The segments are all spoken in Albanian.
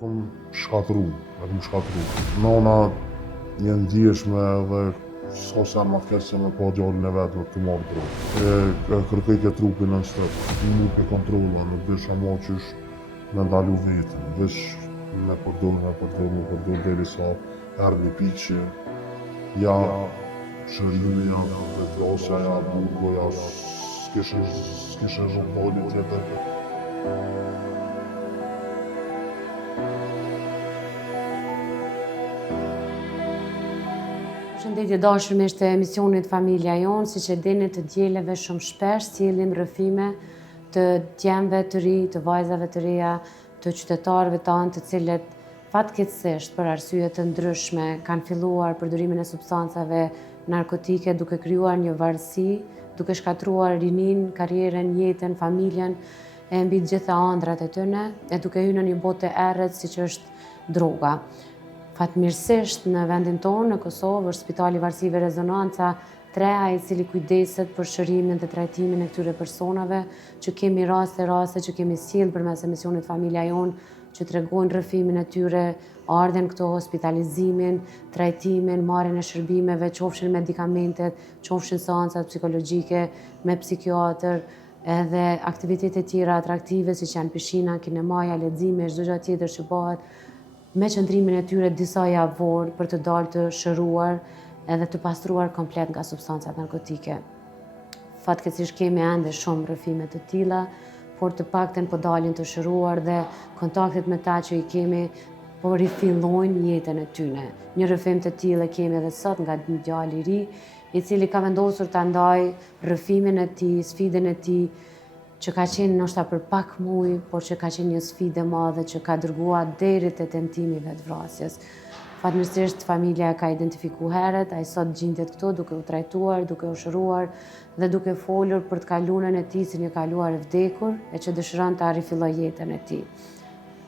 kom shkatru. Nona një ndjeshme edhe s'ka se ma të keq se me pa djallin e vetë me të marrë drogë. Kërkoj ke trupin në step, nuk e kontrolla, nuk dhe shama qysh me ndalu vetën, veç me përdor deri sa erë një pikë që ja shërimi, ja vetrasja, ja burgo, ja s'kishe zhëmbali tjetër. Përshëndetje dashurimisht të emisionit Familja Jonë, siç e dini të dieleve shumë shpesh sjellim rrëfime të djemve të ri, të vajzave të reja, të qytetarëve tanë të cilët fatkeqësisht për arsye të ndryshme kanë filluar përdorimin e substancave narkotike duke krijuar një varësi, duke shkatruar rinin, karrierën, jetën, familjen e mbi të gjitha ëndrat e tyre e duke hyrë në një botë e errët siç është droga. Fatmirësisht në vendin tonë, në Kosovë, është Spitali Varësive Rezonanca 3 i cili kujdeset për shërimin dhe trajtimin e këtyre personave, që kemi raste që kemi sjellë përmes emisionit Familja Jonë, që tregojnë rrëfimin e tyre, ardhen këto, hospitalizimin, trajtimin, marrjen e shërbimeve, qofshin medikamentet, qofshin seancat psikologjike me psikiatër, edhe aktivitete tjera atraktive siç janë pishina, kinemaja, leximi, çdo gjë tjetër që bëhet me qëndrimin e tyre disa javor për të dalë të shëruar edhe të pastruar komplet nga substancat narkotike. Fatkeqësisht kemi ende shumë rrëfime të tilla, por të paktën po dalin të shëruar dhe kontaktet me ta që i kemi po rifillojnë jetën e tyre. Një rrëfim të tillë kemi edhe sot nga një djalë i ri, i cili ka vendosur ta ndajë rrëfimin e tij, sfidën e tij, që ka qenë ndoshta për pak muaj, por që ka qenë një sfidë e madhe që ka dërguar deri te tentimi i vetvrasjes. Fatmirësisht familja e ka identifikuar herët, ai sot gjendet këtu duke u trajtuar, duke u shëruar dhe duke folur për të kaluarën e tij si një kaluar e vdekur e që dëshiron ta rifillojë jetën e tij.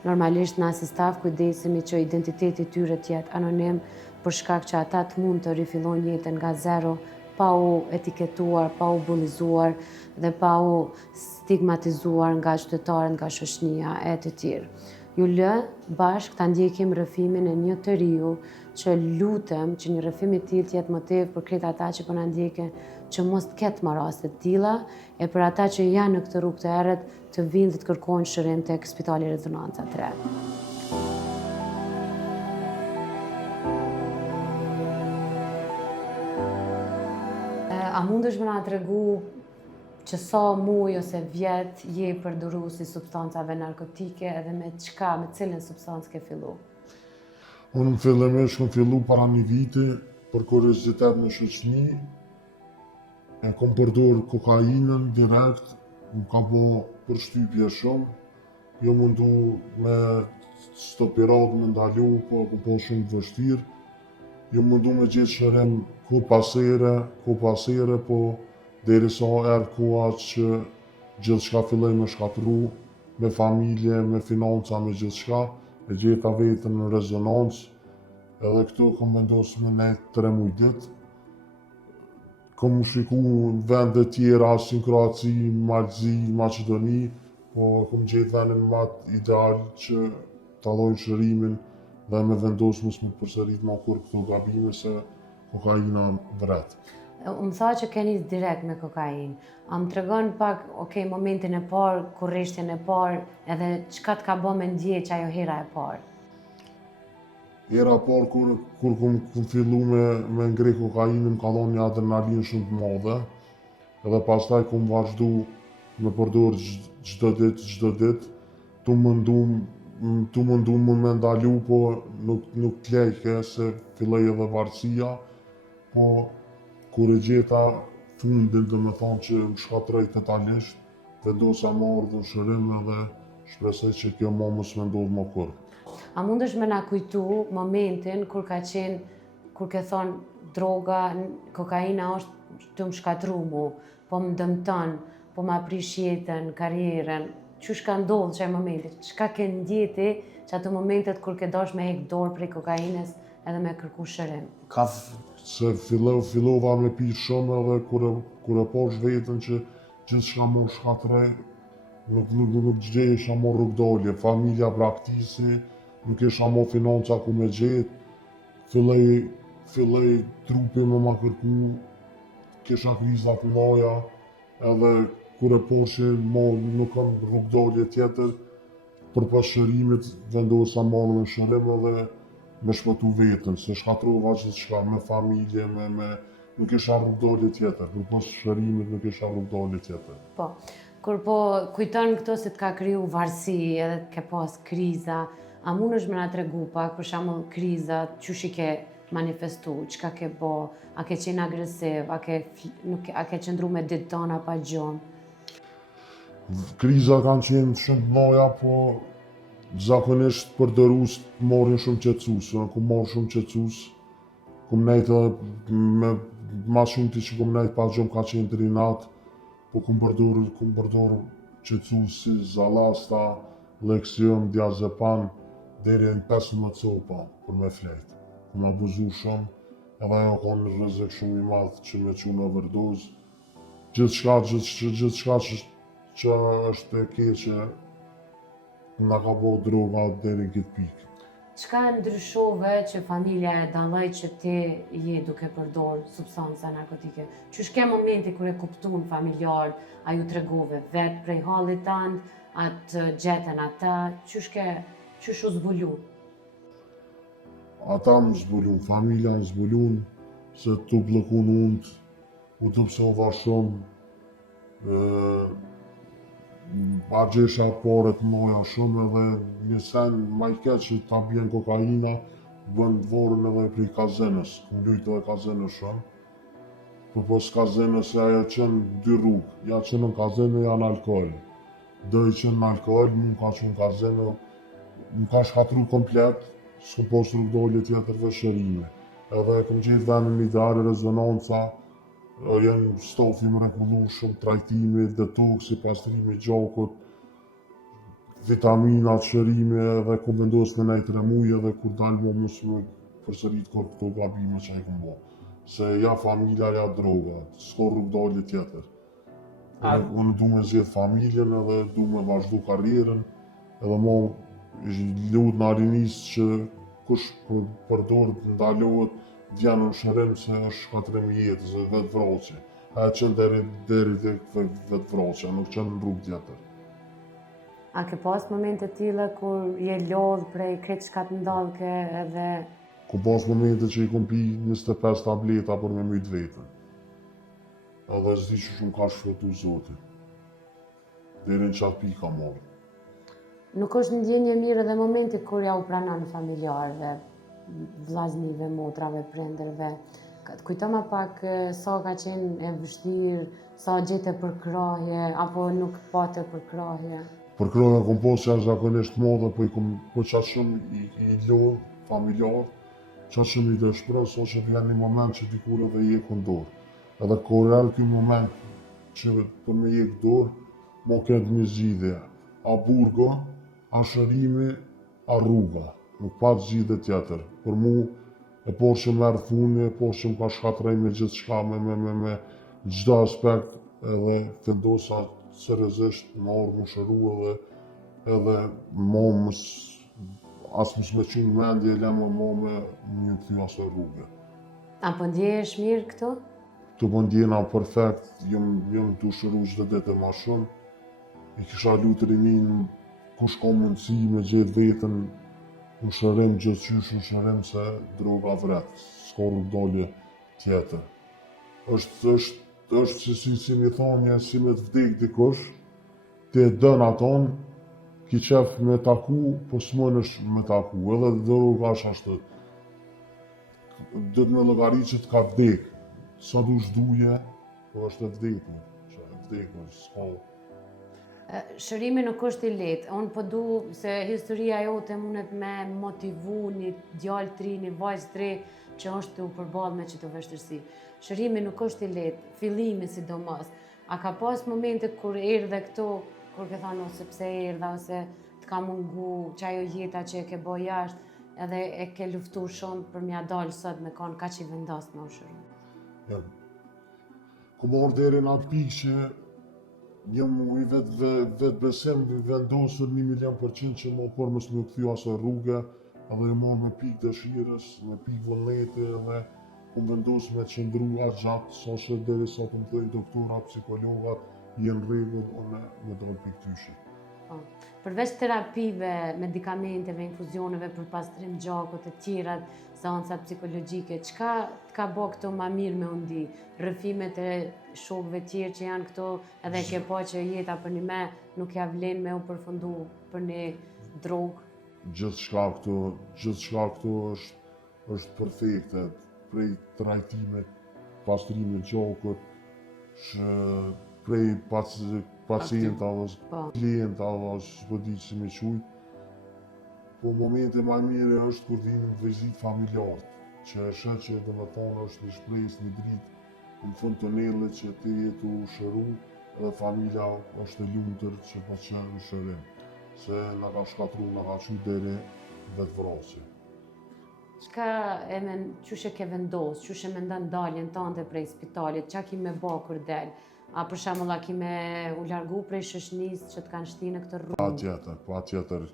Normalisht na si staf kujdesemi që identiteti i tyre të jetë anonim për shkak që ata të mund të rifillojnë jetën nga zero, pa u etiketuar, pa u bullizuar dhe pa u stigmatizuar nga qytetarët, nga shoqënia e të tjerë. Ju lë bashkë ta ndjekim rrëfimin e një të riu që lutem që një rrëfim i tillë të jetë motiv për krejt ata që po na ndjekin që mos të ketë më raste të tilla e për ata që janë në këtë rrugë të errët të vinë dhe të kërkojnë shërim tek Spitali Rezonanca 3. A mundesh me na tregu që sa muaj ose vjet je përdoruesi substancave narkotike edhe me çka, me cilën substancë ke fillu? Unë fillimisht kam fillu para një viti për kuriozitet në shoqëni. Kom përdor kokainën direkt, më ka bo përshtypje shumë. Jo mundu me stopirat, me ndalu, po kom po shumë të vështirë. Jo mundu me gjithë shërim ko pasere, po deri sa erë koha që gjithë shka filloj me shkatru, me familje, me financa, me gjithë shka, e gjeta vetën në rezonancë, edhe këtu kom vendosë me nejtë 3 muaj ditë. Kom shiku vende tjera, si në Kroaci, Malzi, Maqedoni, po kom gjetë vendin më ideal që ta lloj shërimin dhe me vendosë mos më përsërit ma kur këto gabime se kokaina vret. Më tha që ke nis direkt me kokainë. A më tregon pak, momentin e parë, kurreshtjen e parë, edhe çka të ka bë me ndjeq ajo hera e parë? Hera e parë kur kom fillu me ngre kokainën, më ka dhënë një adrenalin shumë të madhe, edhe pastaj kom vazhdu me përdor çdo ditë, tu mundu me ndalu, po nuk t'lejke se filloj edhe varësia, po kur e gjeta fundin dhe me thonë që më shkatroj totalisht, vendosa me ardhur shërim edhe shpresoj që kjo më mos me ndodhë më kur. A mundesh me na kujtu momentin kur ke thonë droga, kokaina është të më shkatru mu, po më dëmton, po më aprish jetën, karrierën, qysh ka ndodhë çaj momenti? Çka ke ndjeti që ato momentet kur ke dash me hek dorë prej kokainës edhe me kërku shërim? Se fillova me pi shumë edhe kur e posh vetën që gjithë shka më shkatrej, nuk gjejsha më rrugdalje, familja praktisi, nuk isha mo financa ku me gjetë, fillej trupi me ma kërku, kisha kriza punoja, edhe kur e porshin mo nuk kam rrugdolje tjetër, për pas shërimit vendosa marrë me shërim edhe me shpëtu vetën, se shkatrova gjithçka me familje, nuk isha rrugdolje tjetër, për pas shërimit nuk isha rrugdolje tjetër. Po, kur po kujton këto se t'ka kriju varësi edhe t'ke pas kriza, a mundesh me na tregu pak, për shembull kriza, çush i ke manifestu, çka ke bo, a ke qenë agresiv, a ke qëndru me ditë tona pa gjumë? Kriza kanë qenë shumë t'noja, po zakonisht përdorus morrin shumë qetësus, ku morë shumë qetësus, kum nejt edhe me ma shumë ti që kum nejt pa gjumë ka qenë deri natë, po kum përdor qetësus si Zallasta, Leksion, Diazepam, deri në 15 copa për me flet. Kum abuzu shumë, edhe ajo ka një rrezik shumë i madh që me çu në overdozë. Gjithçka që është e keqe na ka bo droga deri në këtë pikë. Çka ndryshove që familja e dalloj që ti je duke përdor substanca narkotike? Qysh ke momenti kur e kuptun familjarët, a ju tregove vetë prej hallit tënd, atë gjetën ata, qysh u zbulu? Ata më zbulun, familja më zbulun, se tu bllokun unë, u të pësova shumë, gjesha pare të moja shumë edhe një sen ma i keq që ta bjen kokaina, bën dvorën edhe prej kazenës, më lujtë edhe kazenës shumë. Për pos kazenës e ajo qenë dy rrugë, ja qenë në kazenë ja në alkohol. Do i qenë në alkohol, mu ka qenë kazenë, më ka shkatru komplet, s'ku pos rrugdolje tjetër dhe shërime. Edhe këm gjithë venin ideale, rezonanca, jenë stofi më regullu shumë, trajtimi, detoksi, pastrimi gjakut, vitaminat, shërime, edhe ku vendos me nejtë remuj edhe kur dalë më mos më përsërit kur këto gabime që e këm bo. Se ja familja, ja droga, s'ko rrugdolje tjetër. Unë du me zjedh familjen edhe du me vazhdu karrierën, edhe mo lut në arinis që kush përdor të ndalohet djenë në shërim se është shkatrim jetës dhe vetë vroqe. A e qenë deri të vetë vroqe, nuk qenë në rrugë tjetër. A ke pas momente tilla kur je lodh prej krejt çka të ndodhke edhe... Ku pas momente që i kom pi 25 tableta për me myt vetën. Edhe s'di që shumë ka shfëtu zoti. Deri në qatë pi ka morë. Nuk është ndjenje mirë edhe momenti kur ja u pranon familjarëve, vllaznive, motrave, prindërve. Të kujtoma pak sa ka qenë e vështirë, sa gjete përkrahje, apo nuk pate përkrahje? Përkrahja kom pas që zakonisht modhe, po qatë shumë i lodh familjarë, qatë shumë i dëshpërën, so që vjen një moment që dikur edhe je këndorë. Edhe korel kjo moment që për me je këndorë, mo këtë një zgjidhje. A burgo, a shërimi, a rruga. Nuk pa të zgjidhje tjetër. Për mu, e por që merë funi, e por që më ka shkatrej me gjithë shka, me gjitha aspekt, edhe vendosa seriozisht më orë më shëru edhe mo as mos me qunë mendje, lema mo me një të thyu asë rrugë. A po ndjehesh mirë këtu? Këtu po ndjena perfekt, jëm të shëru gjithë ditë ma shumë. I kisha lutë rimin, kush ka mundësi me gjithë vetën në shërim, gjithëqysh në shërim se droga vret, s'ka rrugdolje tjetër. është si mi thonje, si me të vdek dikush, ti e dën aton, ki qef me taku, po s'mënesh me taku, edhe droga është ashtë. Dhe të me llogarit që t'ka vdek, sa du shduje, po është e vdekur, që e vdekur, s'ka. Shërimi nuk është i lehtë. Unë po du se historia jote mundet me motivu një djalë të ri, një vajzë të re që është të u përballë me çdo vështirësi. Shërimi nuk është i lehtë, fillimi sidomos. A ka pas momente kur erdhe këtu, kur ke thënë ose pse erdha, ose të ka mungu çajo jeta që e ke bo jashtë, edhe e ke luftu shumë për m'ja dalë sot me konë kaq i vendosur me u shëru? Ku morë deri në atë pikë që Një muj vetë besim vendosur 1.000.000% që më por mos më kthyu asë rrugë, edhe e marrë me pikë dëshirës, me pikë vullneti edhe ku vendos me qëndru atë gjatë, sa që deri sa të më thëjnë doktorat, psikologat, jenë rregull, unë me dalë pikë tyshi. Po. Përveç terapive, medikamenteve, infuzioneve për pastrim gjakut e tjera, seancat psikologjike, çka të ka bë këto ma mirë me undi? Rrëfimet e shokëve tjerë që janë këto, edhe ke pa që jeta për një me nuk ja vlen me u përfundu për një drogë. Gjithçka këtu është perfekte, prej trajtimit, pastrimit gjakut, që prej pacientave, Po. klientave, s'po di si me qujt. Po momenti më mirë është kur vinë vizitë familjarët, që e shet që dhe me thonë është një shpresë, një dritë në fund tunelit që ti jetu shëru edhe familja është e lumtur që po që në shërim, se në ka shkatru, në ka qu deri vetë vrasje. Qyshe ke vendos, qyshe me ndan daljen tante prej spitalit, qa ki me ba kur del? A për shembull a ki me u largu prej shoqënisë që të kanë shti në këtë rrugë? Pa tjetër.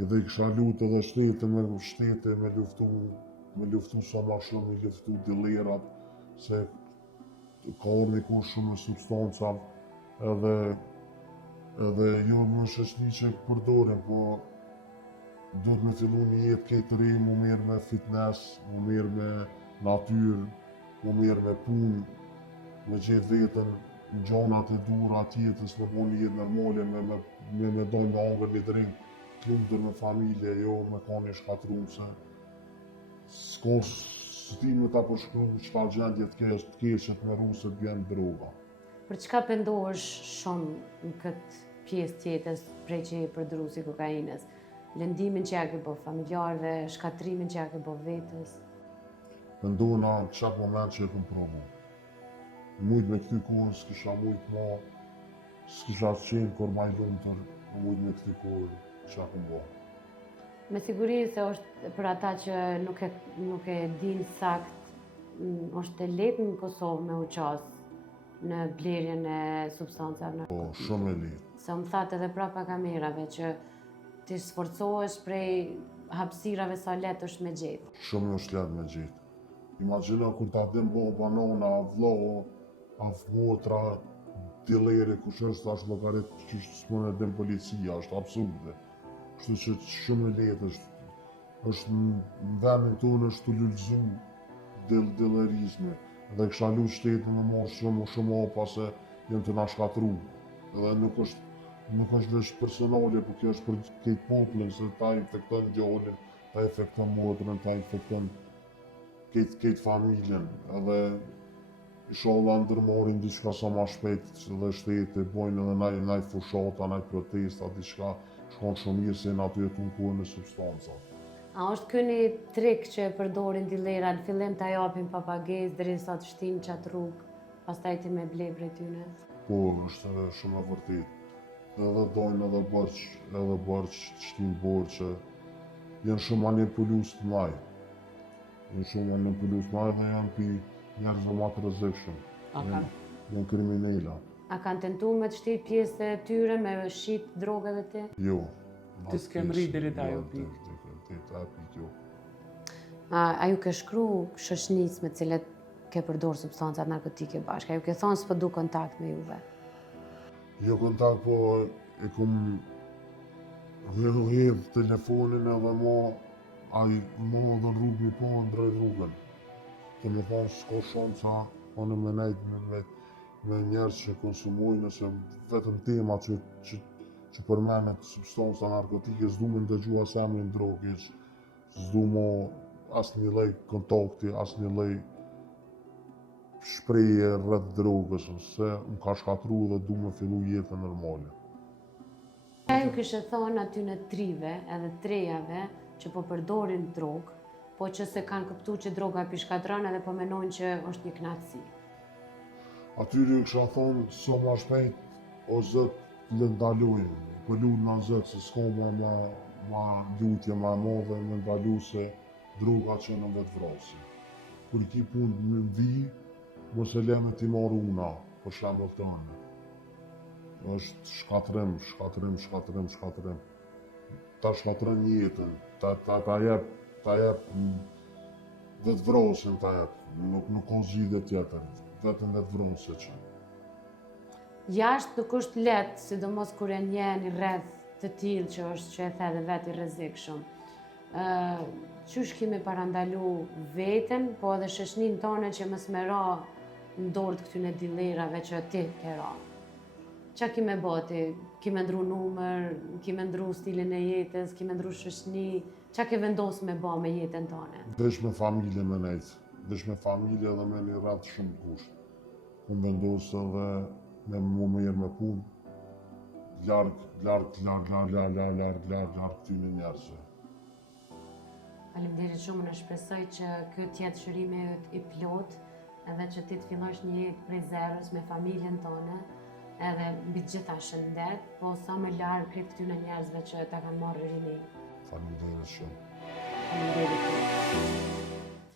Edhe i kisha lutë edhe shtete me luftu sa ma shumë, me luftu dilerat, se ka orë një kohë shumë me substanca, edhe jo më shoqëni që përdorin, po duhet me fillu një jetë këtë të rej, mu mirë me fitness, mu mirë me natyrë, mu mirë me punë, me gjithë vetën në gjanat e dura tjetës, me po një jetë normale, me dojnë me angër një drejnë, lumtur me familje, jo me ka një shkatrum, se s'ka s'ti me ta përshkru qëta gjendje të keqet me rusë të bjenë droga. Për çka pendohesh shumë në këtë pjesë tjetës prej që i përdru si kokainës? Lëndimin që ja ke bo familjarve, shkatrimin që ja ke bo vetës? Pendohena në qatë moment që e këm provu. Mujt me këty kohën s'kisha mujt ma, s'kisha qenë kur ma i lumtur, mujt me këty kohën që ja këm bo. Me siguri se është për ata që nuk e din sakt, është e lehtë në Kosovë me u qasë në blerjen e substancave. Po, shumë e lehtë. Se më thatë edhe prapa kamerave që ti sforcohesh prej hapësirave sa lehtë është me gjetë. Shumë është lehtë me gjetë. Imagjino kur ta dim baba, nona, vllau, motra, dileri, kush është tash llogarit që s'mon e dim policia, është absurde. Kështu që shumë e lehtë është në vendin tonë është të lullzu dillerizmi. Dhe kisha lu shtetin me marrë shumë opa se jenë të na shkatru. Edhe nuk është veç personale, por kjo është për këtë popullin, se ta infekton djalin, ta infekton motrën, ta infekton këtë familjen. Edhe inshallah ndërmarrin diçka sa ma shpejt, që dhe shteti bojnë edhe naj fushata, naj protesta, diçka shkon shumë mirë se në aty e të kohën e substanca. A është ky një trik që e përdorin dilera, në fillim ta japin papagesë derisa të shtin qatë rrugë, pastaj ti me ble prej tyne? Po, është shumë e vërtet. Edhe dojnë edhe bërç, të shtin borçe, janë shumë manipulus të maj. Dhe janë pi njerëzve ma të rrezikshëm. Janë kriminela. A kanë tentu me të shtit pjesë e tyre, me shit drogë edhe ti? Jo. Ti s'kem rrit deri te ajo pikë. Jo. A ju ke shkru shoqënisë me cilët ke përdorë substancat narkotike bashkë? A ju ke thonë s'po du kontakt me juve? Jo kontakt, po e kum hedh telefonin edhe ma dhe rrugë mi po ndrej rrugën. Të me thonë s'ka shansa, anë me nejtë me njerës që konsumojnë, nëse vetëm tema që përmenet substanca narkotike, s'du me ndëgju as emrin drogës, s'du mo as një lej kontakti, as një lej shpreje rreth drogës, se më ka shkatru dhe du me fillu jetën normale. A ju kishe thonë aty në trive edhe trejave që po përdorin drogë, po që se kanë këptu që droga pishkatron edhe po menojnë që është një knatësi? Atyri ju kësha thonë, so ma shpejt, o zët, le ndalojnë, po lutë në zët, se s'ka ma lutje ma madhe me ndalu se droga që në vetë vrasi. Kur i ki punë në vi, mos e leme ti marrë una, për shembull tënë. është shkatrim. Ta shkatrim jetën, ta jep vetë vrosin ta jep, nuk ka zgjidhje tjetër, vetëm vetë vrosin që. Jashtë nuk është lehtë, sidomos kur e njeh një rreth të tillë që është që e the edhe vetë i rrezikshëm. Qysh kemi parandalu veten, po edhe shoqëninë tonë që mos më ra në dorë të këtyne dillerave që ti ke ra. Qa kime boti? Kime ndru numër, kime ndru stilin e jetës, kime ndru shoqëni, qa ke vendosë me ba me jetën tonë? Vesh me familje me nejtë, vesh me familje dhe me një rreth shumë kusht. Unë vendosë edhe me mu mirë me punë, larg këtyne njerëzve. Faleminderit shumë, në shpresoj që ky të jetë shërimi yt i plot, edhe që ti të fillosh një jetë prej zerës me familjen tonë, edhe mbi gjitha shëndet, po sa më larg këtyne njerëzve që ta kanë marrë rini. Faleminderit shumë.